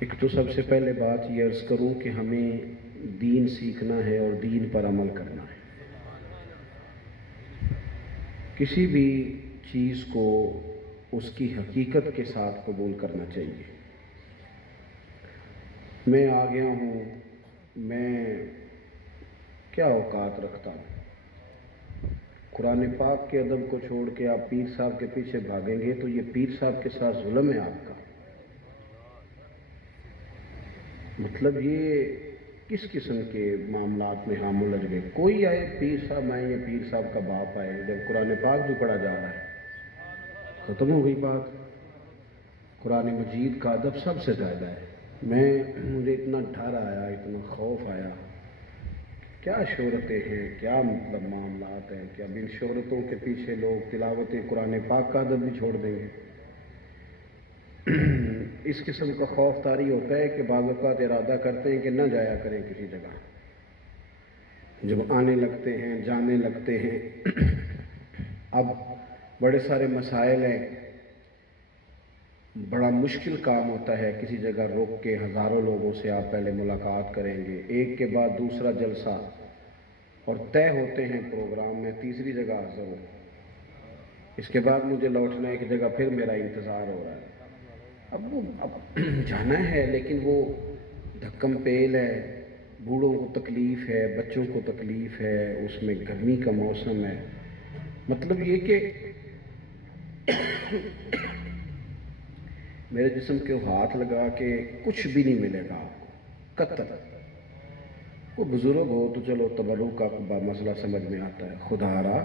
ایک تو سب سے پہلے بات یہ عرض کروں کہ ہمیں دین سیکھنا ہے اور دین پر عمل کرنا ہے۔ کسی بھی چیز کو اس کی حقیقت کے ساتھ قبول کرنا چاہیے۔ میں آ گیا ہوں، میں کیا اوقات رکھتا ہوں؟ قرآن پاک کے ادب کو چھوڑ کے آپ پیر صاحب کے پیچھے بھاگیں گے تو یہ پیر صاحب کے ساتھ ظلم ہے آپ کا۔ مطلب یہ کس قسم کے معاملات میں ہم الجھ گئے؟ کوئی آئے پیر صاحب آئے یا پیر صاحب کا باپ آئے، جب قرآن پاک بھی پڑھا جا رہا ہے، ختم ہو گئی بات۔ قرآن مجید کا ادب سب سے زیادہ ہے۔ مجھے اتنا ڈر آیا، اتنا خوف آیا، کیا شہرتیں ہیں، کیا مطلب معاملات ہیں، کیا ان شہرتوں کے پیچھے لوگ تلاوت قرآن پاک کا ادب بھی چھوڑ دیں گے؟ اس قسم کا خوف طاری ہوتا ہے کہ بعض اوقات ارادہ کرتے ہیں کہ نہ جایا کریں کسی جگہ۔ جب آنے لگتے ہیں، جانے لگتے ہیں، اب بڑے سارے مسائل ہیں، بڑا مشکل کام ہوتا ہے کسی جگہ روک کے ہزاروں لوگوں سے آپ پہلے ملاقات کریں گے، ایک کے بعد دوسرا جلسہ، اور طے ہوتے ہیں پروگرام میں تیسری جگہ حاضر ہو، اس کے بعد مجھے لوٹنا ہے ایک جگہ، پھر میرا انتظار ہو رہا ہے۔ اب جانا ہے، لیکن وہ دھکم پیل ہے، بوڑھوں کو تکلیف ہے، بچوں کو تکلیف ہے، اس میں گرمی کا موسم ہے۔ مطلب یہ کہ میرے جسم کے ہاتھ لگا کے کچھ بھی نہیں ملے گا آپ کو، قطر۔ کوئی بزرگ ہو تو چلو تبرک کا مسئلہ سمجھ میں آتا ہے، خدا را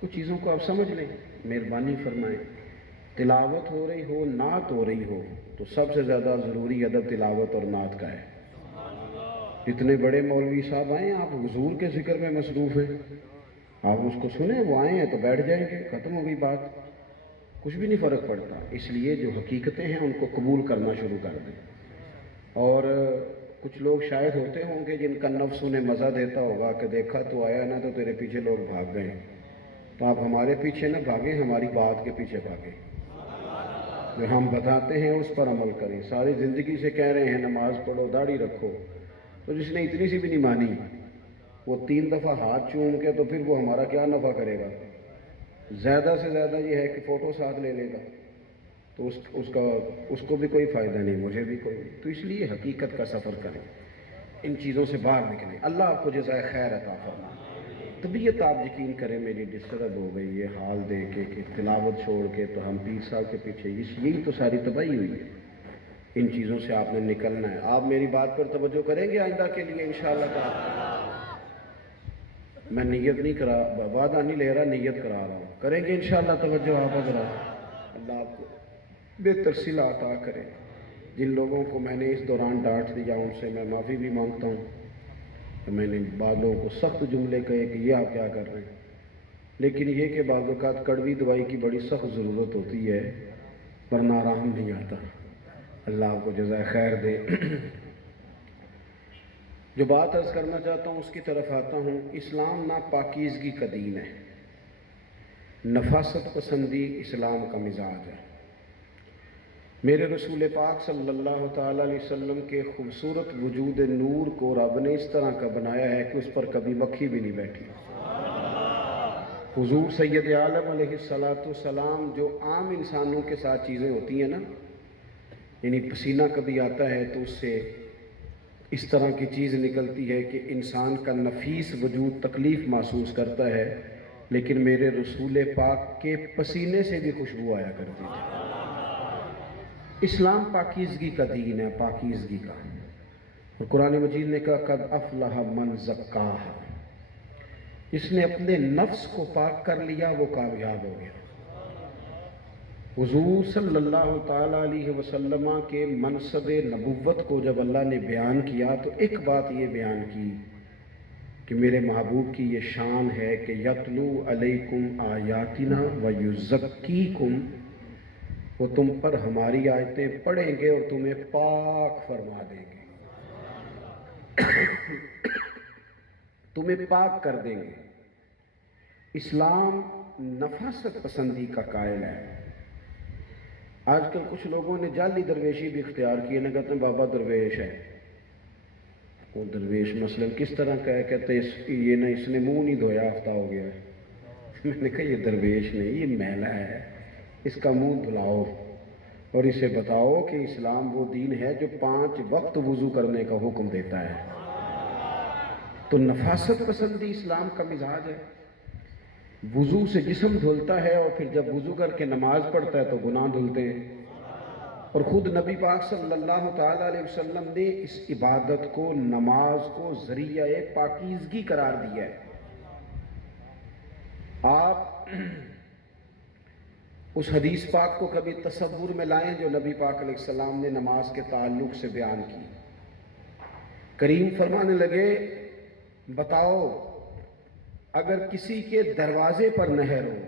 کچھ چیزوں کو آپ سمجھ لیں، مہربانی فرمائیں۔ تلاوت ہو رہی ہو، نعت ہو رہی ہو، تو سب سے زیادہ ضروری ادب تلاوت اور نعت کا ہے۔ اتنے بڑے مولوی صاحب آئے، آپ حضور کے ذکر میں مصروف ہیں، آپ اس کو سنیں، وہ آئے ہیں تو بیٹھ جائیں گے، ختم ہو گئی بات، کچھ بھی نہیں فرق پڑتا۔ اس لیے جو حقیقتیں ہیں ان کو قبول کرنا شروع کر دیں۔ اور کچھ لوگ شاید ہوتے ہوں گے جن کا نفس انہیں مزہ دیتا ہوگا کہ دیکھا تو آیا نا تو تیرے پیچھے لوگ بھاگ گئے، تو آپ ہمارے پیچھے نہ بھاگیں، ہماری بات کے پیچھے بھاگیں، جو ہم بتاتے ہیں اس پر عمل کریں۔ ساری زندگی سے کہہ رہے ہیں نماز پڑھو، داڑھی رکھو، تو جس نے اتنی سی بھی نہیں مانی، وہ 3 دفعہ ہاتھ چوم کے تو پھر وہ ہمارا کیا نفع کرے گا؟ زیادہ سے زیادہ یہ ہے کہ فوٹو ساتھ لے لے گا، تو اس کو بھی کوئی فائدہ نہیں، مجھے بھی کوئی نہیں۔ تو اس لیے حقیقت کا سفر کریں، ان چیزوں سے باہر نکلیں۔ اللہ آپ کو جزائے خیر عطا فرمائے۔ طبیعت آپ یقین کریں میری ڈسٹرب ہو گئی یہ حال دے کے کہ تلاوت چھوڑ کے تو ہم 20 سال کے پیچھے، یہی تو ساری تباہی ہوئی ہے۔ ان چیزوں سے آپ نے نکلنا ہے۔ آپ میری بات پر توجہ کریں گے آئندہ کے لیے انشاءاللہ تعالی؟ میں نیت نہیں کرا، وعدہ نہیں لے رہا، نیت کرا رہا ہوں، کریں گے انشاءاللہ توجہ آپ حضرات؟ اللہ آپ کو بہتر صلہ عطا کرے۔ جن لوگوں کو میں نے اس دوران ڈانٹ دیا ان سے میں معافی بھی مانگتا ہوں کہ میں نے بعض لوگوں کو سخت جملے کہے کہ یہ آپ کیا کر رہے ہیں، لیکن یہ کہ بعض اوقات کڑوی دوائی کی بڑی سخت ضرورت ہوتی ہے، ورنہ آرام نہیں آتا۔ اللہ آپ کو جزائے خیر دے۔ جو بات عرض کرنا چاہتا ہوں اس کی طرف آتا ہوں۔ اسلام ناپاکیزگی کا دین ہے، نفاست پسندی اسلام کا مزاج ہے۔ میرے رسول پاک صلی اللہ تعالیٰ علیہ وسلم کے خوبصورت وجود نور کو رب نے اس طرح کا بنایا ہے کہ اس پر کبھی مکھی بھی نہیں بیٹھی۔ حضور سید عالم علیہ السلام، جو عام انسانوں کے ساتھ چیزیں ہوتی ہیں نا، یعنی پسینہ کبھی آتا ہے تو اس سے اس طرح کی چیز نکلتی ہے کہ انسان کا نفیس وجود تکلیف محسوس کرتا ہے، لیکن میرے رسول پاک کے پسینے سے بھی خوشبو آیا کرتی تھی۔ اسلام پاکیزگی کا دین ہے، پاکیزگی کا۔ اور قرآن مجید نے کہا قد افلح من زکاہا، جس نے اپنے نفس کو پاک کر لیا وہ کامیاب ہو گیا۔ حضور صلی اللہ تعالیٰ علیہ وسلم کے منصب نبوت کو جب اللہ نے بیان کیا تو ایک بات یہ بیان کی کہ میرے محبوب کی یہ شان ہے کہ یتلو علیکم آیاتنا ویزکیکم، وہ تم پر ہماری آیتیں پڑھیں گے اور تمہیں پاک فرما دیں گے، تمہیں پاک کر دیں گے۔ اسلام نفاست پسندی کا قائل ہے۔ آج کل کچھ لوگوں نے جعلی درویشی بھی اختیار کی ہے، کہتے ہیں بابا درویش ہے۔ وہ درویش مثلاً کس طرح کا ہے؟ کہتے یہ نہ اس نے منہ نہیں دھویا ہفتہ ہو گیا ہے۔ میں نے کہا یہ درویش نہیں، یہ میلا ہے، اس کا منہ دھلاؤ اور اسے بتاؤ کہ اسلام وہ دین ہے جو 5 وقت وضو کرنے کا حکم دیتا ہے۔ تو نفاست پسندی اسلام کا مزاج ہے۔ وضو سے جسم دھلتا ہے اور پھر جب وضو کر کے نماز پڑھتا ہے تو گناہ دھلتے ہیں۔ اور خود نبی پاک صلی اللہ تعالیٰ علیہ وسلم نے اس عبادت کو، نماز کو ذریعہ پاکیزگی قرار دیا ہے۔ آپ اس حدیث پاک کو کبھی تصور میں لائیں جو نبی پاک علیہ السلام نے نماز کے تعلق سے بیان کی۔ کریم فرمانے لگے، بتاؤ اگر کسی کے دروازے پر نہر ہو،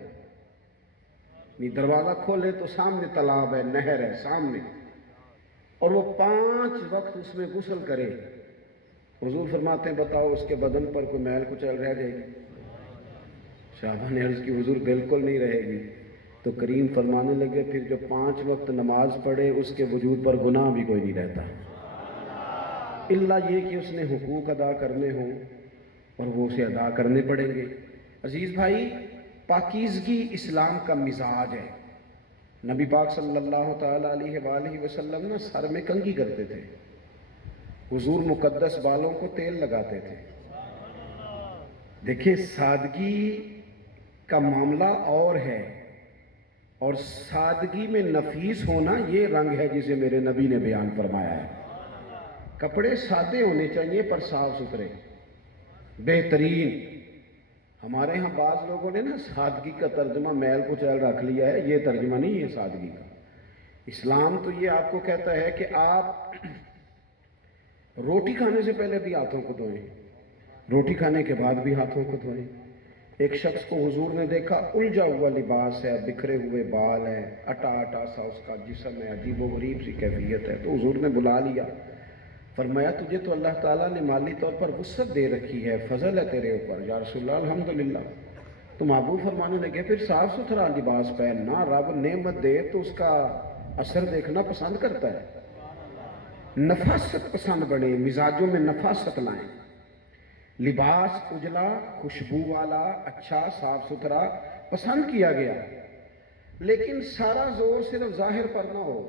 دروازہ کھولے تو سامنے تالاب ہے، نہر ہے سامنے، اور وہ 5 وقت اس میں غسل کرے، حضور فرماتے ہیں بتاؤ اس کے بدن پر کوئی میل کچیل رہ جائے گی؟ صحابہ نے عرض کی حضور بالکل نہیں رہے گی۔ تو کریم فرمانے لگے پھر جو 5 وقت نماز پڑھے اس کے وجود پر گناہ بھی کوئی نہیں رہتا، الا یہ کہ اس نے حقوق ادا کرنے ہوں اور وہ اسے ادا کرنے پڑیں گے۔ عزیز بھائی، پاکیزگی اسلام کا مزاج ہے۔ نبی پاک صلی اللہ تعالیٰ علیہ وآلہ وسلم نا سر میں کنگھی کرتے تھے، حضور مقدس بالوں کو تیل لگاتے تھے۔ دیکھیں سادگی کا معاملہ اور ہے، اور سادگی میں نفیس ہونا یہ رنگ ہے جسے میرے نبی نے بیان فرمایا ہے۔ کپڑے سادے ہونے چاہیے پر صاف ستھرے، بہترین۔ ہمارے ہاں بعض لوگوں نے نا سادگی کا ترجمہ میل کچیل رکھ لیا ہے، یہ ترجمہ نہیں ہے سادگی کا۔ اسلام تو یہ آپ کو کہتا ہے کہ آپ روٹی کھانے سے پہلے بھی ہاتھوں کو دھوئیں، روٹی کھانے کے بعد بھی ہاتھوں کو دھوئیں۔ ایک شخص کو حضور نے دیکھا، الجھا ہوا لباس ہے، بکھرے ہوئے بال ہیں، اٹا اٹا سا اس کا جسم ہے، عجیب و غریب سی کیفیت ہے۔ تو حضور نے بلا لیا، فرمایا تجھے تو اللہ تعالیٰ نے مالی طور پر وسعت دے رکھی ہے، فضل ہے تیرے اوپر۔ یا رسول اللہ الحمدللہ۔ تو محبوب فرمانے لگے پھر صاف ستھرا لباس پہننا، رب نعمت دے تو اس کا اثر دیکھنا پسند کرتا ہے۔ نفاست پسند بنے، مزاجوں میں نفاست لائیں۔ لباس اجلا، خوشبو والا، اچھا، صاف ستھرا پسند کیا گیا، لیکن سارا زور صرف ظاہر پر نہ ہو۔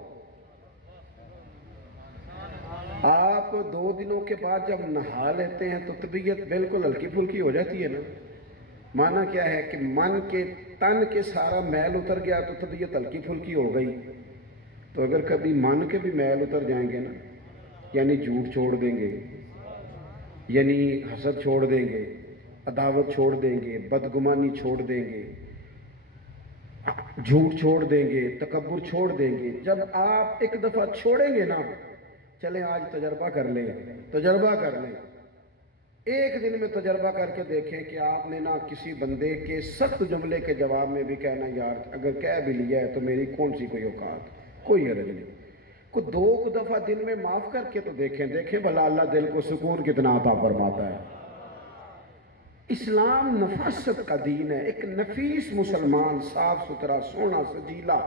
آپ 2 دنوں کے بعد جب نہا لیتے ہیں تو طبیعت بالکل ہلکی پھلکی ہو جاتی ہے نا۔ معنی کیا ہے کہ من کے تن کے سارا میل اتر گیا تو طبیعت ہلکی پھلکی ہو گئی۔ تو اگر کبھی من کے بھی میل اتر جائیں گے نا، یعنی جھوٹ چھوڑ دیں گے، یعنی حسد چھوڑ دیں گے، عداوت چھوڑ دیں گے، بدگمانی چھوڑ دیں گے، جھوٹ چھوڑ دیں گے، تکبر چھوڑ دیں گے، جب آپ ایک دفعہ چھوڑیں گے نا، چلیں آج تجربہ کر لیں، تجربہ کر لیں، ایک دن میں تجربہ کر کے دیکھیں کہ آپ نے نا کسی بندے کے سخت جملے کے جواب میں بھی کہنا یار اگر کہہ بھی لیا ہے تو میری کون سی کوئی اوقات، کوئی حرج نہیں۔ کو 2 دفعہ دن میں معاف کر کے تو دیکھیں بھلا اللہ دل کو سکون کتنا عطا فرماتا ہے۔ اسلام نفاست کا دین ہے، ایک نفیس مسلمان، صاف ستھرا، سونا سجیلا،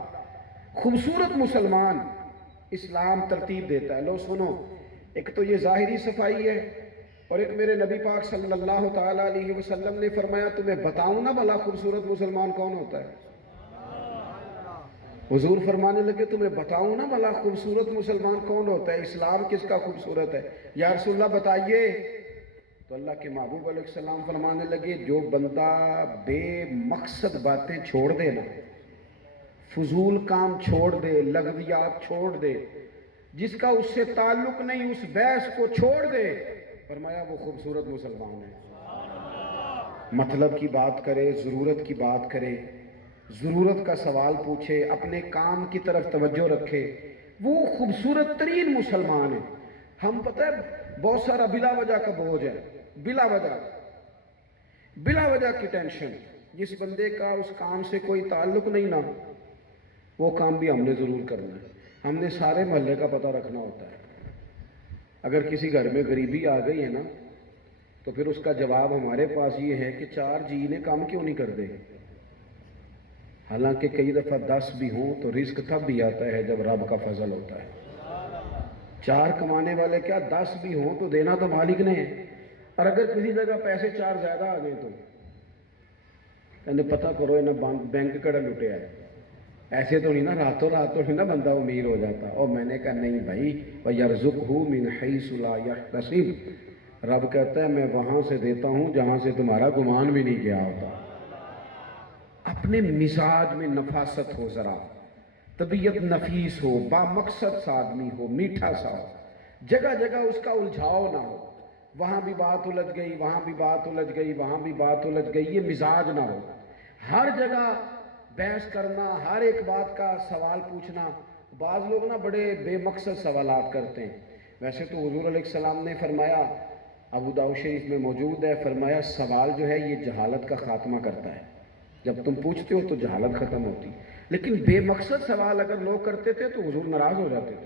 خوبصورت مسلمان اسلام ترتیب دیتا ہے۔ لو سنو، ایک تو یہ ظاہری صفائی ہے، اور ایک میرے نبی پاک صلی اللہ تعالیٰ علیہ وسلم نے فرمایا تمہیں بتاؤں نا بھلا خوبصورت مسلمان کون ہوتا ہے؟ حضور فرمانے لگے تمہیں بتاؤں نا بھلا خوبصورت مسلمان کون ہوتا ہے، اسلام کس کا خوبصورت ہے؟ یا رسول اللہ بتائیے۔ تو اللہ کے محبوب علیہ السلام فرمانے لگے جو بندہ بے مقصد باتیں چھوڑ دے نا، فضول کام چھوڑ دے، لغویات چھوڑ دے، جس کا اس سے تعلق نہیں اس بحث کو چھوڑ دے، فرمایا وہ خوبصورت مسلمان ہے۔ مطلب کی بات کرے، ضرورت کی بات کرے، ضرورت کا سوال پوچھے، اپنے کام کی طرف توجہ رکھے، وہ خوبصورت ترین مسلمان ہے۔ ہم پتہ ہے بہت سارا بلا وجہ کا بوجھ ہے، بلا وجہ کی ٹینشن، جس بندے کا اس کام سے کوئی تعلق نہیں نا، وہ کام بھی ہم نے ضرور کرنا ہے۔ ہم نے سارے محلے کا پتہ رکھنا ہوتا ہے۔ اگر کسی گھر میں غریبی آ گئی ہے نا تو پھر اس کا جواب ہمارے پاس یہ ہے کہ 4 جی نے کام کیوں نہیں کر دے؟ حالانکہ کئی دفعہ 10 بھی ہوں تو رزق تب بھی آتا ہے جب رب کا فضل ہوتا ہے. 4 کمانے والے کیا 10 بھی ہوں تو دینا تو مالک نے ہے. اور اگر کسی جگہ پیسے 4 زیادہ آ گئے تو کہنے پتہ کرو انہیں بینک کڑا لٹیا ہے. ایسے تو نہیں نا راتوں رات تو نہیں نا بندہ امیر ہو جاتا. اور میں نے کہا نہیں بھائی وَيَرْزُقْهُ مِنْ حَيْثُ لَا يَحْتَسِبُ. رب کہتا ہے میں وہاں سے دیتا ہوں جہاں سے تمہارا گمان بھی نہیں کیا ہوتا. اپنے مزاج میں نفاست ہو، ذرا طبیعت نفیس ہو، با مقصد سا آدمی ہو، میٹھا سا ہو، جگہ جگہ اس کا الجھاؤ نہ ہو. وہاں بھی بات الجھ گئی، وہاں بھی بات الجھ گئی، وہاں بھی بات الجھ گئی، یہ مزاج نہ ہو. ہر جگہ بحث کرنا، ہر ایک بات کا سوال پوچھنا. بعض لوگ نا بڑے بے مقصد سوالات کرتے ہیں. ویسے تو حضور علیہ السلام نے فرمایا، ابو داؤد شریف میں موجود ہے، فرمایا سوال جو ہے یہ جہالت کا خاتمہ کرتا ہے. جب تم پوچھتے ہو تو جہالت ختم ہوتی. لیکن بے مقصد سوال اگر لوگ کرتے تھے تو حضور ناراض ہو جاتے تھے.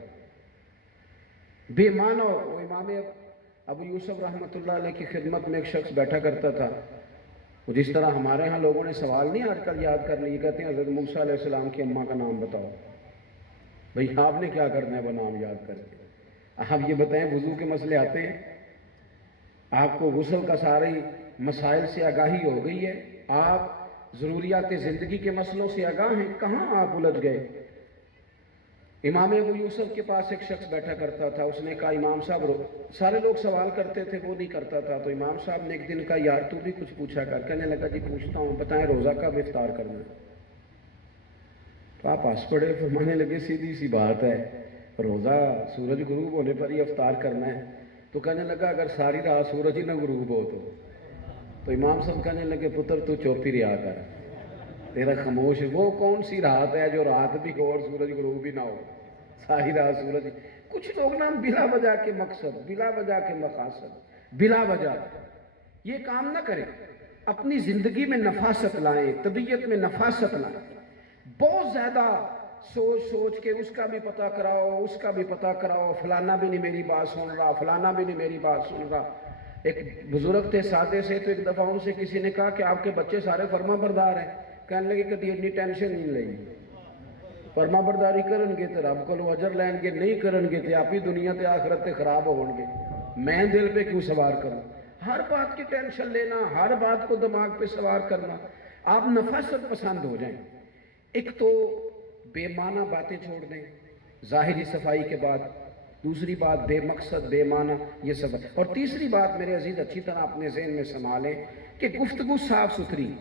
بے معنی. وہ امام ابو یوسف رحمۃ اللہ علیہ کی خدمت میں ایک شخص بیٹھا کرتا تھا. وہ جس طرح ہمارے ہاں لوگوں نے سوال نہیں آج کل یاد کر لیے، کہتے ہیں حضرت موسیٰ علیہ السلام کی اماں کا نام بتاؤ. بھئی آپ نے کیا کرنا ہے وہ نام یاد کر کے؟ آپ یہ بتائیں وضو کے مسئلے آتے ہیں، آپ کو غسل کا سارے مسائل سے آگاہی ہو گئی ہے، آپ ضروریات زندگی کے مسئلوں سے آگاہ ہیں، کہاں آپ الجھ گئے؟ امام ابو یوسف کے پاس ایک شخص بیٹھا کرتا تھا. اس نے کہا امام صاحب سارے لوگ سوال کرتے تھے وہ نہیں کرتا تھا. تو امام صاحب نے ایک دن کہا یار تو بھی کچھ پوچھا کر. کہنے لگا جی پوچھتا ہوں، بتائیں روزہ کب افطار کرنا ہے؟ تو آپ ہنس پڑے، فرمانے لگے سیدھی سی بات ہے، روزہ سورج غروب ہونے پر ہی افطار کرنا ہے. تو کہنے لگا اگر ساری رات سورج ہی نہ غروب ہو تو امام صاحب کہنے لگے پتر تو چوپی رہا کر، تیرا خاموش. وہ کون سی رات ہے جو رات بھی ہو اور سورج غروب بھی نہ ہو؟ ساری رات سورج. کچھ لوگ نا بلا وجہ کے مقصد، بلا وجہ کے مقاصد، بلا وجہ یہ کام نہ کریں. اپنی زندگی میں نفاست لائیں، طبیعت میں نفاست لائیں. بہت زیادہ سوچ سوچ کے اس کا بھی پتہ کراؤ، اس کا بھی پتہ کراؤ، فلانا بھی نہیں میری بات سن رہا، فلانا بھی نہیں میری بات سن رہا. ایک بزرگ تھے سادے سے، تو ایک دفعہ ان سے کسی نے کہا کہ آپ کے بچے سارے فرما بردار ہیں. کہنے لگے کہ اتنی ٹینشن نہیں لیں، فرما برداری کرن گے تو رب کو اجر لین گے، نہیں کرن گے تو آپ ہی دنیا تے آخرت تے خراب ہون گے. میں دل پہ کیوں سوار کروں؟ ہر بات کی ٹینشن لینا، ہر بات کو دماغ پہ سوار کرنا. آپ نفاست پسند ہو جائیں. ایک تو بے معنی باتیں چھوڑ دیں ظاہری صفائی کے بعد. دوسری بات بے مقصد بے معنی یہ سب. اور تیسری بات میرے عزیز اچھی طرح اپنے ذہن میں سنبھالیں کہ گفتگو صاف ستھری.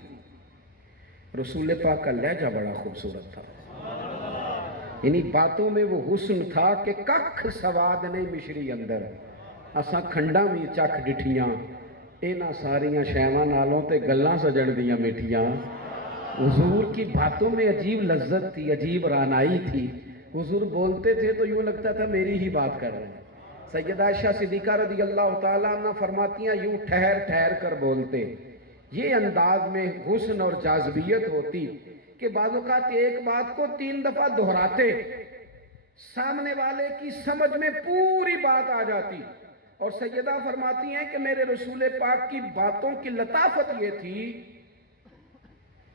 رسول پاک کا لہجہ بڑا خوبصورت تھا، یعنی باتوں میں وہ حسن تھا کہ ککھ سواد نہیں مشری اندر. اساں کھنڈا بھی چکھ ڈٹھیاں انہاں ساریاں شیواں نالوں تے گلاں سجن دیاں میٹھیاں. حضور کی باتوں میں عجیب لذت تھی، عجیب رانائی تھی. حضور بولتے تھے تو یوں لگتا تھا میری ہی بات کر رہے ہیں. سیدہ عائشہ صدیقہ رضی اللہ تعالیٰ عنہ فرماتی ہیں یوں ٹھہر ٹھہر کر بولتے. یہ انداز میں حسن اور جاذبیت ہوتی کہ بعض اوقات ایک بات کو 3 دفعہ دہراتے، سامنے والے کی سمجھ میں پوری بات آ جاتی. اور سیدہ فرماتی ہیں کہ میرے رسول پاک کی باتوں کی لطافت یہ تھی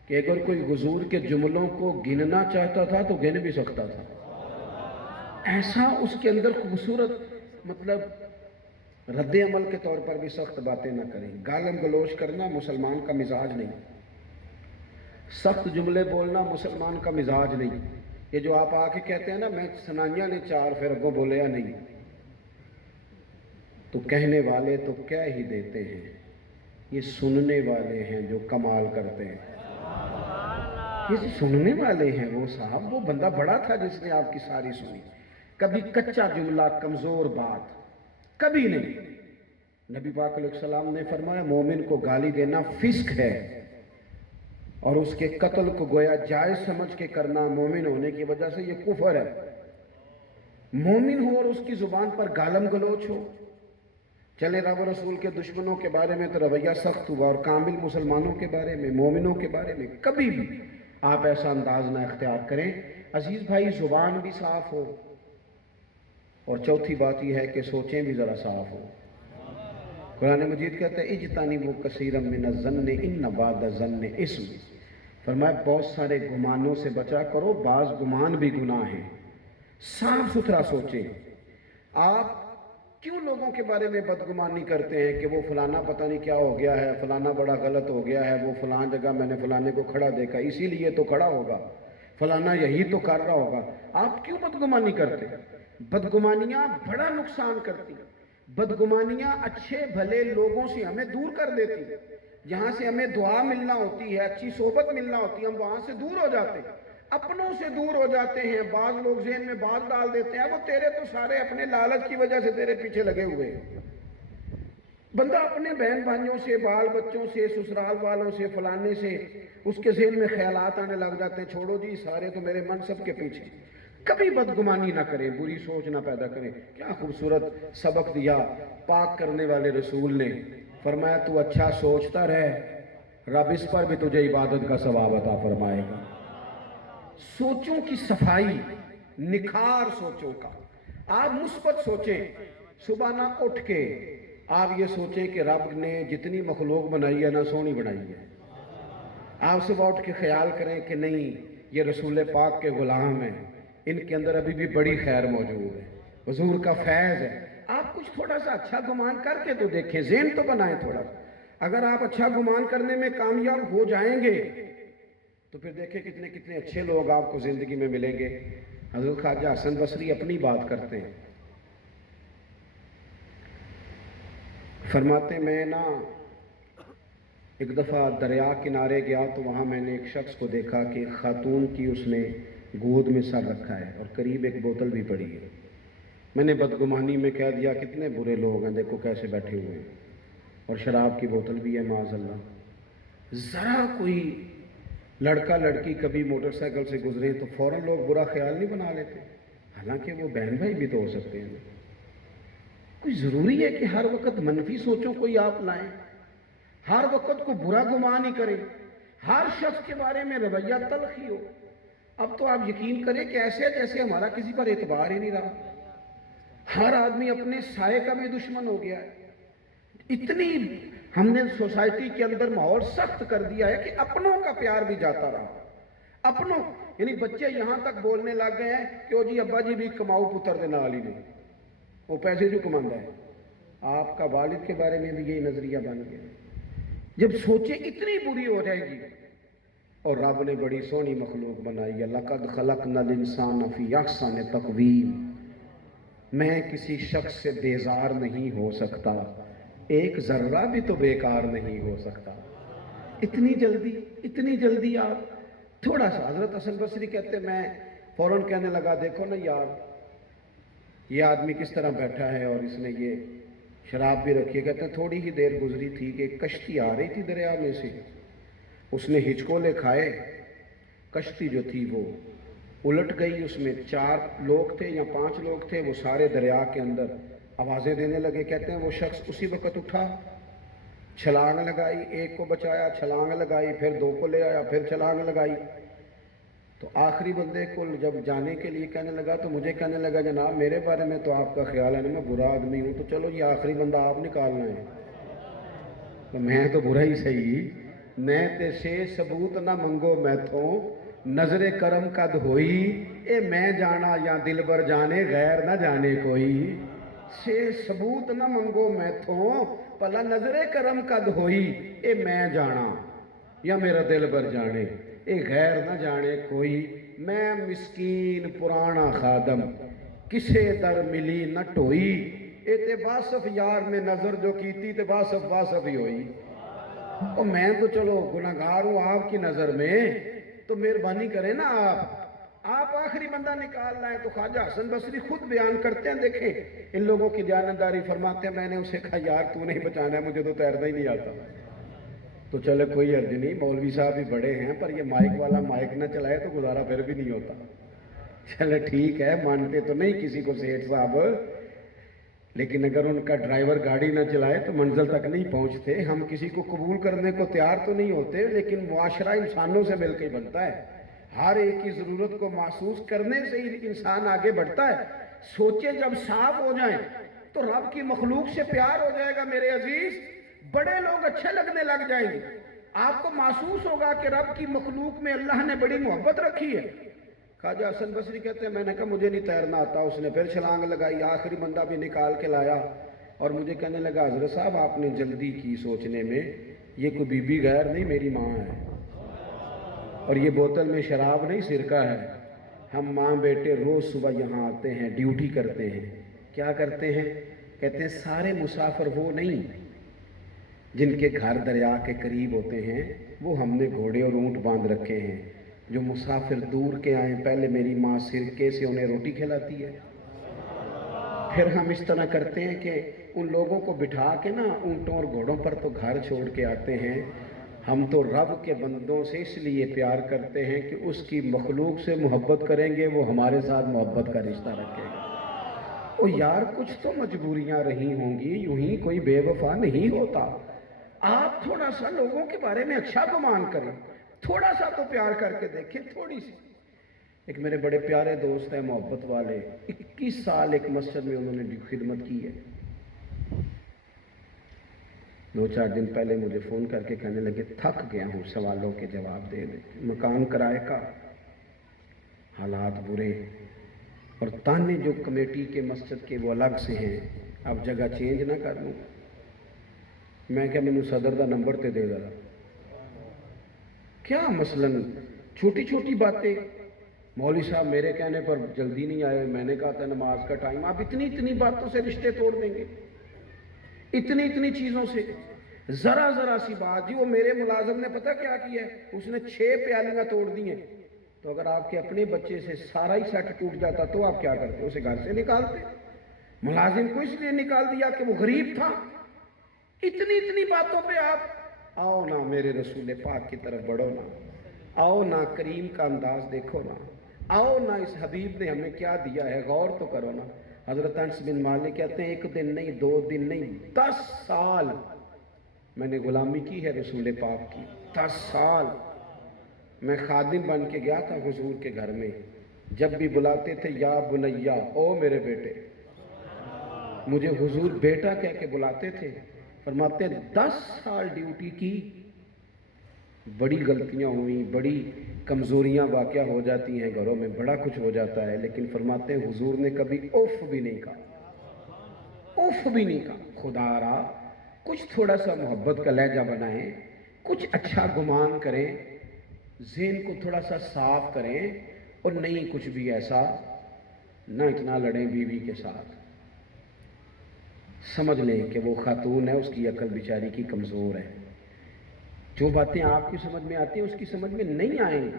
کہ اگر کوئی حضور کے جملوں کو گننا چاہتا تھا تو گن بھی سکتا تھا. ایسا اس کے اندر خوبصورت، مطلب رد عمل کے طور پر بھی سخت باتیں نہ کریں. گالم گلوچ کرنا مسلمان کا مزاج نہیں، سخت جملے بولنا مسلمان کا مزاج نہیں. یہ جو آپ آ کے کہتے ہیں نا میں سنائیاں نے 4 پھر اگوں بولیا نہیں، تو کہنے والے تو کہہ ہی دیتے ہیں، یہ سننے والے ہیں جو کمال کرتے ہیں. یہ سننے والے ہیں وہ صاحب، وہ بندہ بڑا تھا جس نے آپ کی ساری سنی. کبھی کچا جملہ، کمزور بات کبھی نہیں. نبی پاک علیہ السلام نے فرمایا مومن کو گالی دینا فسق ہے، اور اس کے قتل کو گویا جائز سمجھ کے کرنا مومن ہونے کی وجہ سے یہ کفر ہے. مومن ہو اور اس کی زبان پر گالم گلوچ ہو. چلے رب رسول کے دشمنوں کے بارے میں تو رویہ سخت ہوا، اور کامل مسلمانوں کے بارے میں، مومنوں کے بارے میں کبھی بھی آپ ایسا انداز نہ اختیار کریں. عزیز بھائی زبان بھی صاف ہو، اور چوتھی بات یہ ہے کہ سوچیں بھی ذرا صاف ہو. قرآن مجید کہتا ہے اجتنبوا کثیرا من الظن ان بعض الظن اسم. فرمایا بہت سارے گمانوں سے بچا کرو، بعض گمان بھی گناہ ہیں، صاف ستھرا سوچیں۔ آپ کیوں لوگوں کے بارے میں بدگمانی کرتے ہیں کہ وہ فلانا پتہ نہیں کیا ہو گیا ہے، فلانا بڑا غلط ہو گیا ہے، وہ فلان جگہ میں نے فلانے کو کھڑا دیکھا اسی لیے تو کھڑا ہوگا، فلانا یہی تو کر رہا ہوگا۔ آپ کیوں بدگمانی کرتے؟ بدگمانیاں بڑا نقصان کرتی، بدگمانیاں اچھے بھلے لوگوں سے ہمیں دور کر دیتی۔ جہاں سے ہمیں دعا ملنا ہوتی ہے، اچھی صحبت ملنا ہوتی ہے، ہم وہاں سے دور ہو جاتے ہیں، اپنوں سے دور ہو جاتے ہیں۔ بعض لوگ ذہن میں بات ڈال دیتے ہیں وہ تیرے تو سارے اپنے لالچ کی وجہ سے تیرے پیچھے لگے ہوئے ہیں۔ بندہ اپنے بہن بھائیوں سے، بال بچوں سے، سسرال والوں سے، فلانے سے اس کے ذہن میں خیالات آنے لگ جاتے ہیں، چھوڑو جی سارے تو میرے منصب کے پیچھے۔ کبھی بدگمانی نہ کریں، بری سوچ نہ پیدا کریں۔ کیا خوبصورت سبق دیا پاک کرنے والے رسول نے، فرمایا تو اچھا سوچتا رہ، رب اس پر بھی تجھے عبادت کا ثواب عطا فرمائے گا۔ سوچوں کی صفائی، نکھار سوچوں کا۔ آپ مثبت سوچیں، صبح نہ اٹھ کے آپ یہ سوچیں کہ رب نے جتنی مخلوق بنائی ہے نا سونی بنائی ہے۔ آپ صبح اٹھ کے خیال کریں کہ نہیں یہ رسول پاک کے غلام ہیں، ان کے اندر ابھی بھی بڑی خیر موجود ہے، حضور کا فیض ہے۔ آپ کچھ تھوڑا سا اچھا گمان کر کے تو دیکھیں، ذہن تو بنائیں تھوڑا۔ اگر آپ اچھا گمان کرنے میں کامیاب ہو جائیں گے تو پھر دیکھیں کتنے کتنے اچھے لوگ آپ کو زندگی میں ملیں گے۔ حضرت خواجہ حسن بصری اپنی بات کرتے ہیں، فرماتے میں نا ایک دفعہ دریا کنارے گیا تو وہاں میں نے ایک شخص کو دیکھا کہ ایک خاتون کی اس نے گود میں سر رکھا ہے اور قریب ایک بوتل بھی پڑی ہے۔ میں نے بدگمانی میں کہہ دیا کتنے برے لوگ ہیں، دیکھو کیسے بیٹھے ہوئے ہیں، اور شراب کی بوتل بھی ہے معاذ اللہ۔ ذرا کوئی لڑکا لڑکی کبھی موٹر سائیکل سے گزرے تو فوراً لوگ برا خیال نہیں بنا لیتے، حالانکہ وہ بہن بھائی بھی تو ہو سکتے ہیں۔ کوئی ضروری ہے کہ ہر وقت منفی سوچوں کو ہی آپ لائیں، ہر وقت کو برا گمان ہی کریں، ہر شخص کے بارے میں رویہ تلخ ہی ہو۔ اب تو آپ یقین کریں کہ ایسے جیسے ہمارا کسی پر اعتبار ہی نہیں رہا، ہر آدمی اپنے سائے کا بھی دشمن ہو گیا ہے۔ اتنی ہم نے سوسائٹی کے اندر ماحول سخت کر دیا ہے کہ اپنوں کا پیار بھی جاتا رہا، اپنوں یعنی بچے یہاں تک بولنے لگ گئے ہیں کہ او جی ابا جی بھی کماؤ پتر دے نال ہی نہیں، وہ پیسے جو کماندا ہے۔ آپ کا والد کے بارے میں بھی یہی نظریہ بن گیا۔ جب سوچیں اتنی بری ہو جائے گی، اور رب نے بڑی سونی مخلوق بنائی ہے، لقد خلقنا الانسان فی احسن تقویم، میں کسی شخص سے بیزار نہیں ہو سکتا، ایک ذرہ بھی تو بیکار نہیں ہو سکتا۔ اتنی جلدی آپ تھوڑا سا، حضرت حسن بصری کہتے میں فوراً کہنے لگا دیکھو نا یار یہ آدمی کس طرح بیٹھا ہے اور اس نے یہ شراب بھی رکھی ہے۔ کہتے ہیں تھوڑی ہی دیر گزری تھی کہ ایک کشتی آ رہی تھی دریا میں سے، اس نے ہچکولے کھائے، کشتی جو تھی وہ الٹ گئی، اس میں 4 لوگ تھے یا 5 لوگ تھے، وہ سارے دریا کے اندر آوازیں دینے لگے۔ کہتے ہیں وہ شخص اسی وقت اٹھا، چھلانگ لگائی، ایک کو بچایا، چھلانگ لگائی، پھر 2 کو لے آیا، پھر چھلانگ لگائی، تو آخری بندے کو جب جانے کے لیے کہنے لگا تو مجھے کہنے لگا جناب میرے بارے میں تو آپ کا خیال ہے نا میں برا آدمی ہوں، تو چلو یہ آخری بندہ آپ نکالنا ہے۔ تو میں تو برا ہی صحیح، میں تے سے ثبوت نہ منگو میں تھو، نظر کرم قد ہوئی، اے میں جانا یا دل بر جانے غیر نہ جانے کوئی، سے ثبوت نہ منگو میں تھو، پلا نظر کرم قد ہوئی، اے میں جانا یا میرا دل بر جانے، اے غیر نہ جانے کوئی، میں مسکین پرانا خادم، کسے در ملی نہ ٹوئی، اے تے واصف یار نے نظر جو کیتی تے واصف ہی ہوئی۔ اور میں تو چلو گناہگار ہوں آپ کی نظر میں، تو مہربانی کریں نا آپ آخری بندہ نکال لائیں۔ تو خواجہ حسن بصری خود بیان کرتے ہیں، دیکھیں ان لوگوں کی دیانتداری، فرماتے ہیں میں نے اسے کہا یار تو نہیں بچانا ہے، مجھے تو تیرنا ہی نہیں آتا۔ تو چلے کوئی عرض نہیں، مولوی صاحب بھی بڑے ہیں، پر یہ مائک والا مائک نہ چلائے تو گزارا پھر بھی نہیں ہوتا۔ چلے ٹھیک ہے، مانتے تو نہیں کسی کو سیٹھ صاحب، لیکن اگر ان کا ڈرائیور گاڑی نہ چلائے تو منزل تک نہیں پہنچتے۔ ہم کسی کو قبول کرنے کو تیار تو نہیں ہوتے، لیکن معاشرہ انسانوں سے مل کے بنتا ہے، ہر ایک کی ضرورت کو محسوس کرنے سے ہی انسان آگے بڑھتا ہے۔ سوچیں جب صاف ہو جائیں تو رب کی مخلوق سے پیار ہو جائے گا میرے عزیز، بڑے لوگ اچھے لگنے لگ جائیں گے۔ آپ کو محسوس ہوگا کہ رب کی مخلوق میں اللہ نے بڑی محبت رکھی ہے۔ خواجہ حسن بصری کہتے ہیں میں نے کہا مجھے نہیں تیرنا آتا، اس نے پھر چھلانگ لگائی، آخری بندہ بھی نکال کے لایا اور مجھے کہنے لگا حضرت صاحب آپ نے جلدی کی سوچنے میں، یہ کوئی بی بی غیر نہیں میری ماں ہے، اور یہ بوتل میں شراب نہیں سرکہ ہے، ہم ماں بیٹے روز صبح یہاں آتے ہیں، ڈیوٹی کرتے ہیں۔ کیا کرتے ہیں؟ کہتے ہیں سارے مسافر وہ نہیں جن کے گھر دریا کے قریب ہوتے ہیں، وہ ہم نے گھوڑے اور اونٹ باندھ رکھے ہیں، جو مسافر دور کے آئیں پہلے میری ماں سرکے سے انہیں روٹی کھلاتی ہے، پھر ہم اس طرح کرتے ہیں کہ ان لوگوں کو بٹھا کے نا اونٹوں اور گھوڑوں پر تو گھر چھوڑ کے آتے ہیں، ہم تو رب کے بندوں سے اس لیے پیار کرتے ہیں کہ اس کی مخلوق سے محبت کریں گے، وہ ہمارے ساتھ محبت کا رشتہ رکھے گا۔ او یار کچھ تو مجبوریاں رہی ہوں گی، یوں ہی کوئی بے وفا نہیں ہوتا۔ آپ تھوڑا سا لوگوں کے بارے میں اچھا گمان کریں، تھوڑا سا تو پیار کر کے دیکھیں، تھوڑی سی۔ ایک میرے بڑے پیارے دوست ہیں محبت والے، 21 سال ایک مسجد میں انہوں نے خدمت کی ہے۔ 2-4 دن پہلے مجھے فون کر کے کہنے لگے تھک گیا ہوں سوالوں کے جواب دے دے، مکان کرائے کا، حالات برے، اور تانے جو کمیٹی کے مسجد کے وہ الگ سے ہیں، اب جگہ چینج نہ کر لوں۔ میں کہ مینوں صدر دا نمبر تے دے دا، کیا مثلاً چھوٹی چھوٹی باتیں، مولوی صاحب میرے کہنے پر جلدی نہیں آئے، میں نے کہا تھا نماز کا ٹائم، آپ اتنی باتوں سے رشتے توڑ دیں گے، اتنی چیزوں سے، ذرا سی بات۔ جی وہ میرے ملازم نے پتہ کیا کیا ہے، اس نے 6 پیالیاں توڑ دی ہیں، تو اگر آپ کے اپنے بچے سے سارا ہی سیٹ ٹوٹ جاتا تو آپ کیا کرتے؟ اسے گھر سے نکالتے۔ ملازم کو اس لیے نکال دیا کہ وہ غریب تھا۔ اتنی باتوں پہ آپ آؤ نا میرے رسول پاک کی طرف بڑھو نا، آؤ نا کریم کا انداز دیکھو نا، آؤ نا اس حبیب نے ہمیں کیا دیا ہے غور تو کرو نا۔ حضرت انس بن مالک کہتے ہیں 1 دن نہیں 2 دن نہیں 10 سال میں نے غلامی کی ہے رسول پاک کی، 10 سال میں خادم بن کے گیا تھا حضور کے گھر میں، جب بھی بلاتے تھے یا بنیا، او میرے بیٹے، مجھے حضور بیٹا کہہ کے بلاتے تھے۔ فرماتے ہیں 10 سال ڈیوٹی کی، بڑی غلطیاں ہوئیں، بڑی کمزوریاں واقع ہو جاتی ہیں گھروں میں، بڑا کچھ ہو جاتا ہے، لیکن فرماتے ہیں حضور نے کبھی اوف بھی نہیں کہا، اوف بھی نہیں کہا۔ خدا را کچھ تھوڑا سا محبت کا لہجہ بنائیں، کچھ اچھا گمان کریں، ذہن کو تھوڑا سا صاف کریں، اور نہیں کچھ بھی ایسا نہ اتنا لڑیں بیوی کے ساتھ۔ سمجھ لیں کہ وہ خاتون ہے، اس کی عقل بیچاری کی کمزور ہے، جو باتیں آپ کی سمجھ میں آتی ہیں اس کی سمجھ میں نہیں آئیں گی،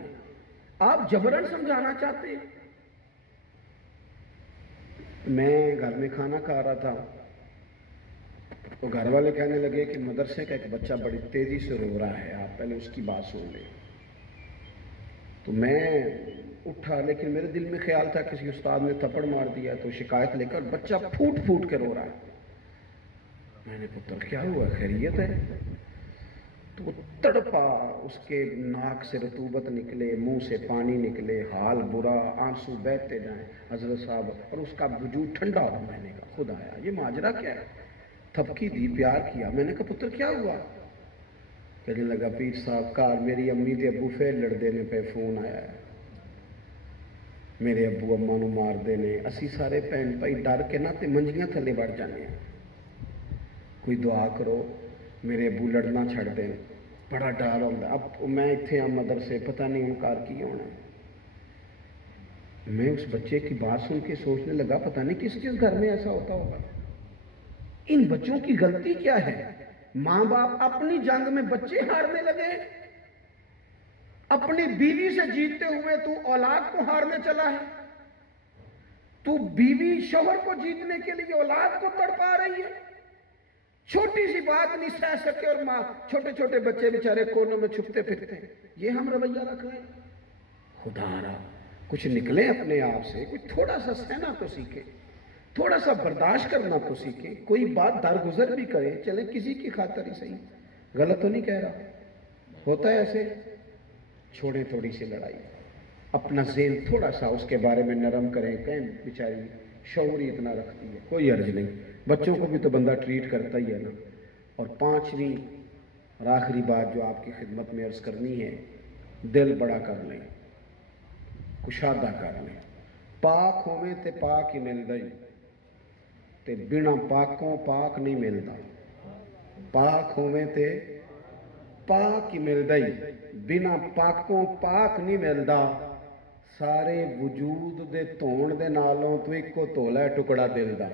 آپ جبرن سمجھانا چاہتے ہیں۔ میں گھر میں کھانا کھا رہا تھا تو گھر والے کہنے لگے کہ مدرسے کا ایک بچہ بڑی تیزی سے رو رہا ہے، آپ پہلے اس کی بات سن لیں۔ تو میں اٹھا، لیکن میرے دل میں خیال تھا کسی استاد نے تھپڑ مار دیا تو شکایت لے کر، بچہ پھوٹ کے رو رہا ہے۔ میں نے پتر کیا ہوا، خیریت ہے؟ تو وہ تڑپا، اس کے ناک سے رطوبت نکلے، منہ سے پانی نکلے، حال برا، آنسو بہتے جائیں حضرت صاحب، اور اس کا وجود ٹھنڈا ہو۔ میں نے کہا خدایا یہ ماجرا کیا ہے؟ تھپکی دی، پیار کیا۔ میں نے کہا پتر کیا ہوا؟ کہنے لگا پیر صاحب کار میری امی تے ابو پھر لڑتے نے پہ، فون آیا ہے، میرے ابو اما نو مارتے نے، اسی سارے بھن بھائی ڈر کے نہ تے منجیاں تھلے بڑھ جانے ہیں، کوئی دعا کرو میرے ابو لڑنا چھڑ دیں، بڑا ڈر ہوتا۔ اب میں اتنے ہوں مدرسے، پتہ نہیں انکار کی ہونا۔ میں اس بچے کی بات سن کے سوچنے لگا پتہ نہیں کس گھر میں ایسا ہوتا ہوگا۔ ان بچوں کی غلطی کیا ہے؟ ماں باپ اپنی جنگ میں بچے ہارنے لگے، اپنی بیوی سے جیتتے ہوئے تو اولاد کو ہارنے چلا ہے، تو بیوی شوہر کو جیتنے کے لیے اولاد کو تڑپا رہی ہے، چھوٹی سی بات نہیں سہ سکے، اور ماں چھوٹے بچے بیچارے کونوں میں چھپتے پھرتے ہیں۔ یہ ہم رویہ رکھ رہے ہیں؟ خدا را کچھ نکلے اپنے آپ سے، کچھ تھوڑا سا سہنا تو سیکھیں، تھوڑا سا برداشت کرنا تو سیکھیں، کوئی بات درگزر بھی کریں، چلیں کسی کی خاطر ہی صحیح، غلط تو نہیں کہہ رہا، ہوتا ہے ایسے، چھوڑیں تھوڑی سی لڑائی، اپنا ذہن تھوڑا سا اس کے بارے میں نرم کریں، کہیں بیچاری شعور ہی اتنا رکھتی ہے، کوئی عرض نہیں، بچوں کو بھی تو بندہ ٹریٹ کرتا ہی ہے نا۔ اور 5ویں اور آخری بات جو آپ کی خدمت میں عرض کرنی ہے، دل بڑا کر لیں، کشادہ کر لیں۔ پاک ہوویں تے پاک ہی ملدا ہی، تے بنا پاکوں پاک نہیں ملدا۔ پاک ہوویں تے پاک ہی ملدا ہی، بنا پاکوں پاک نہیں ملدا۔ سارے وجود دے دھون دے نالوں تو ایک کو تولا ہے ٹکڑا دل دا۔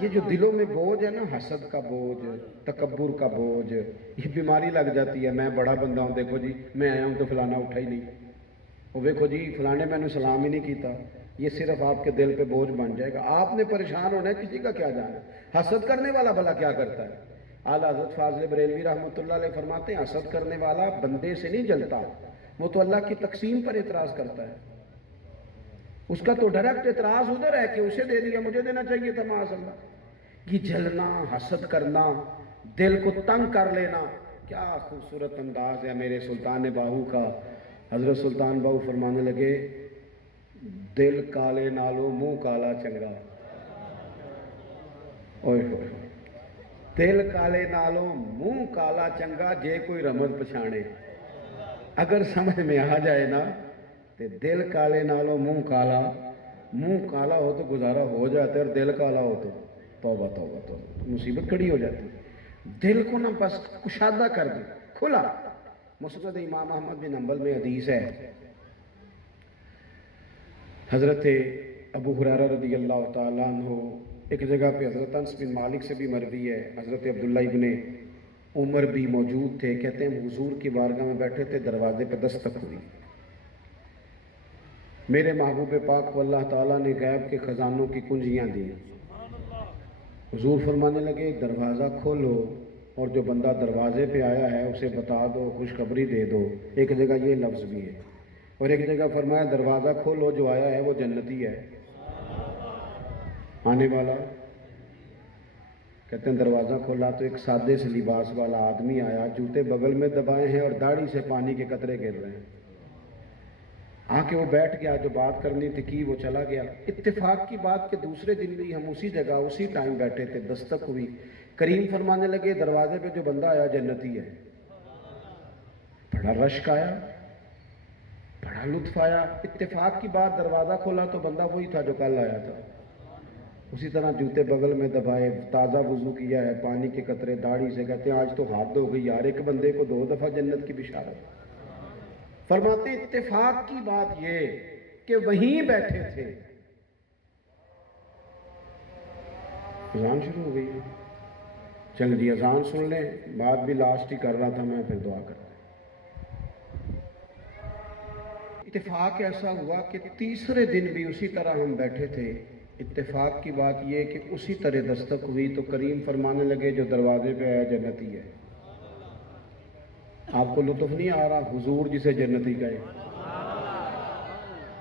یہ جو دلوں میں بوجھ ہے نا، حسد کا بوجھ، تکبر کا بوجھ، یہ بیماری لگ جاتی ہے۔ میں بڑا بندہ ہوں، دیکھو جی میں آیا ہوں تو فلانا اٹھا ہی نہیں، وہ دیکھو جی فلانے میں نے سلام ہی نہیں کیتا۔ یہ صرف آپ کے دل پہ بوجھ بن جائے گا۔ آپ نے پریشان ہونا ہے، کسی کا کیا جانا ہے۔ حسد کرنے والا بھلا کیا کرتا ہے؟ اعلیٰ حضرت فاضل بریلوی رحمۃ اللہ علیہ فرماتے ہیں، حسد کرنے والا بندے سے نہیں جلتا، وہ تو اللہ کی تقسیم پر اعتراض کرتا ہے۔ اس کا تو ڈائریکٹ اعتراض ادھر ہے کہ اسے دے دیا، مجھے دینا چاہیے تھا معاذ اللہ۔ یہ جلنا، حسد کرنا، دل کو تنگ کر لینا، کیا خوبصورت انداز ہے میرے سلطان باہو کا۔ حضرت سلطان باہو فرمانے لگے، دل کالے نالو منہ کالا چنگا۔ اوئے ہوئے، دل کالے نالو منہ کالا چنگا، جے کوئی رمض پچھانے۔ اگر سمجھ میں آ جائے نا، تو دل کالے نالو منہ کالا ہو تو گزارا ہو جاتا ہے، اور دل کالا ہو تو توبہ توبہ توبہ، مصیبت کھڑی ہو جاتی ہے۔ دل کو نہ بس کشادہ کر دے، کھلا۔ مسند امام احمد بن حنبل میں حدیث ہے، حضرت ابو ہریرہ رضی اللہ تعالیٰ عنہ، ایک جگہ پہ حضرت انس بن مالک سے بھی مروی ہے، حضرت عبداللہ ابن عمر بھی موجود تھے، کہتے ہیں حضور کی بارگاہ میں بیٹھے تھے، دروازے پہ دستک ہوئی۔ میرے محبوب پاک کو اللہ تعالیٰ نے غیب کے خزانوں کی کنجیاں دی۔ حضور فرمانے لگے، دروازہ کھولو، اور جو بندہ دروازے پہ آیا ہے اسے بتا دو، خوشخبری دے دو۔ ایک جگہ یہ لفظ بھی ہے، اور ایک جگہ فرمایا دروازہ کھولو، جو آیا ہے وہ جنتی ہے، آنے والا۔ کہتے ہیں دروازہ کھولا تو ایک سادے سے لباس والا آدمی آیا، جوتے بغل میں دبائے ہیں اور داڑھی سے پانی کے قطرے گر رہے ہیں۔ آ کے وہ بیٹھ گیا، جو بات کرنی تھی کی، وہ چلا گیا۔ اتفاق کی بات کہ دوسرے دن بھی ہم اسی جگہ اسی ٹائم بیٹھے تھے، دستک ہوئی، کریم فرمانے لگے دروازے پہ جو بندہ آیا جنتی ہے۔ بڑا رشک آیا، بڑا لطف آیا۔ اتفاق کی بات، دروازہ کھولا تو بندہ وہی تھا جو کل آیا تھا۔ اسی طرح جوتے بغل میں دبائے، تازہ وضو کیا ہے، پانی کے قطرے داڑھی سے، کہتے ہیں آج تو حد ہو گئی یار، ایک بندے کو 2 دفعہ جنت کی بشارت۔ فرماتے ہیں اتفاق کی بات یہ کہ وہیں بیٹھے تھے، اذان شروع ہو گئی ہے۔ چل جی اذان سن لیں، بات بھی لاسٹ ہی کر رہا تھا میں، پھر دعا کرتا ہوں۔ اتفاق ایسا ہوا کہ تیسرے دن بھی اسی طرح ہم بیٹھے تھے۔ اتفاق کی بات یہ کہ اسی طرح دستک ہوئی تو کریم فرمانے لگے جو دروازے پہ آیا جنتی ہے۔ آپ کو لطف نہیں آ رہا؟ حضور جسے جنتی کہے،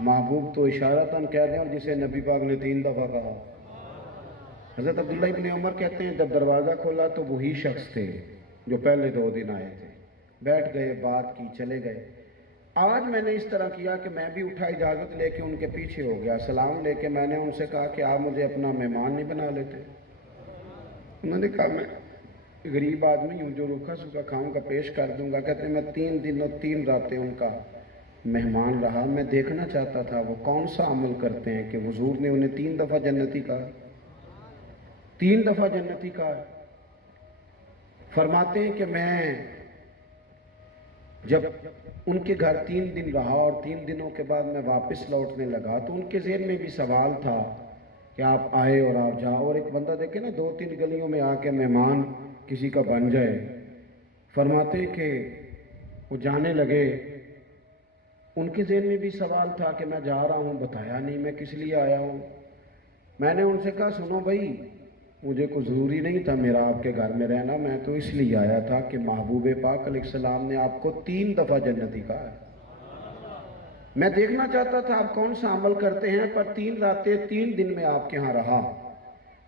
محبوب تو اشارتاً کہہ دیں، اور جسے نبی پاک نے 3 دفعہ کہا۔ حضرت عبداللہ ابن عمر کہتے ہیں جب دروازہ کھولا تو وہی شخص تھے جو پہلے 2 دن آئے تھے، بیٹھ گئے، بات کی، چلے گئے۔ آج میں نے اس طرح کیا کہ میں بھی اٹھا، اجازت لے کے ان کے پیچھے ہو گیا، سلام لے کے میں نے ان سے کہا کہ آپ مجھے اپنا مہمان نہیں بنا لیتے؟ انہوں نے کہا میں غریب آدمی ہوں، جو روکھا سوکھا کھاؤں گا پیش کر دوں گا۔ کہتے ہیں میں 3 دن اور 3 راتیں ان کا مہمان رہا، میں دیکھنا چاہتا تھا وہ کون سا عمل کرتے ہیں کہ حضور نے انہیں 3 دفعہ جنتی کہا، 3 دفعہ جنتی کہا۔ فرماتے ہیں کہ میں جب ان کے گھر 3 دن رہا اور 3 دنوں کے بعد میں واپس لوٹنے لگا تو ان کے ذہن میں بھی سوال تھا کہ آپ آئے اور آپ جاؤ، اور ایک بندہ دیکھے نا 2-3 گلیوں میں آ کے مہمان کسی کا بن جائے۔ فرماتے کہ وہ جانے لگے، ان کے ذہن میں بھی سوال تھا کہ میں جا رہا ہوں، بتایا نہیں میں کس لیے آیا ہوں۔ میں نے ان سے کہا سنو بھائی، مجھے کوئی ضروری نہیں تھا میرا آپ کے گھر میں رہنا، میں تو اس لیے آیا تھا کہ محبوب پاک علیہ السلام نے آپ کو 3 دفعہ جنتی کہا ہے۔ میں دیکھنا چاہتا تھا آپ کون سا عمل کرتے ہیں، پر 3 راتیں 3 دن میں آپ کے ہاں رہا۔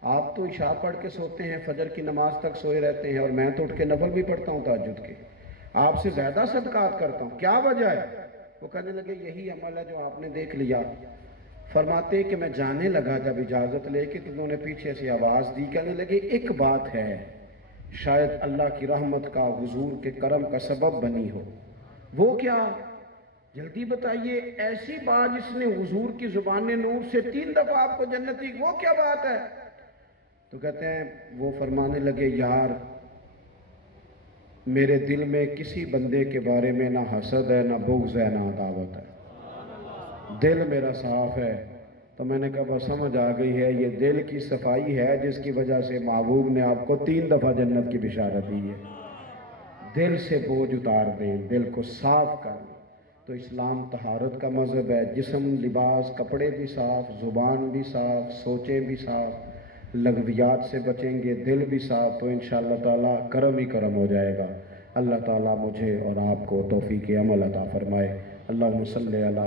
آپ تو عشاء پڑھ کے سوتے ہیں، فجر کی نماز تک سوئے رہتے ہیں، اور میں تو اٹھ کے نفل بھی پڑھتا ہوں تہجد کے، آپ سے زیادہ صدقات کرتا ہوں، کیا وجہ ہے؟ وہ کہنے لگے یہی عمل ہے جو آپ نے دیکھ لیا۔ فرماتے کہ میں جانے لگا جب اجازت لے کے تو انہوں نے پیچھے سے آواز دی، کہنے لگے ایک بات ہے، شاید اللہ کی رحمت کا، حضور کے کرم کا سبب بنی ہو۔ وہ کیا؟ جلدی بتائیے، ایسی بات جس نے حضور کی زبان نور سے 3 دفعہ آپ کو جنتی، وہ کیا بات ہے؟ تو کہتے ہیں، وہ فرمانے لگے، یار میرے دل میں کسی بندے کے بارے میں نہ حسد ہے، نہ بغض ہے، نہ عداوت ہے، دل میرا صاف ہے۔ تو میں نے کہا بس سمجھ آ گئی ہے، یہ دل کی صفائی ہے جس کی وجہ سے محبوب نے آپ کو 3 دفعہ جنت کی بشارت دی ہے۔ دل سے بوجھ اتار دیں، دل کو صاف کر لیں۔ تو اسلام طہارت کا مذہب ہے، جسم، لباس، کپڑے بھی صاف، زبان بھی صاف، سوچیں بھی صاف، لغویات سے بچیں گے، دل بھی صاف، تو انشاءاللہ تعالیٰ کرم ہی کرم ہو جائے گا۔ اللہ تعالیٰ مجھے اور آپ کو توفیق عمل عطا فرمائے۔ اللہم صلی علی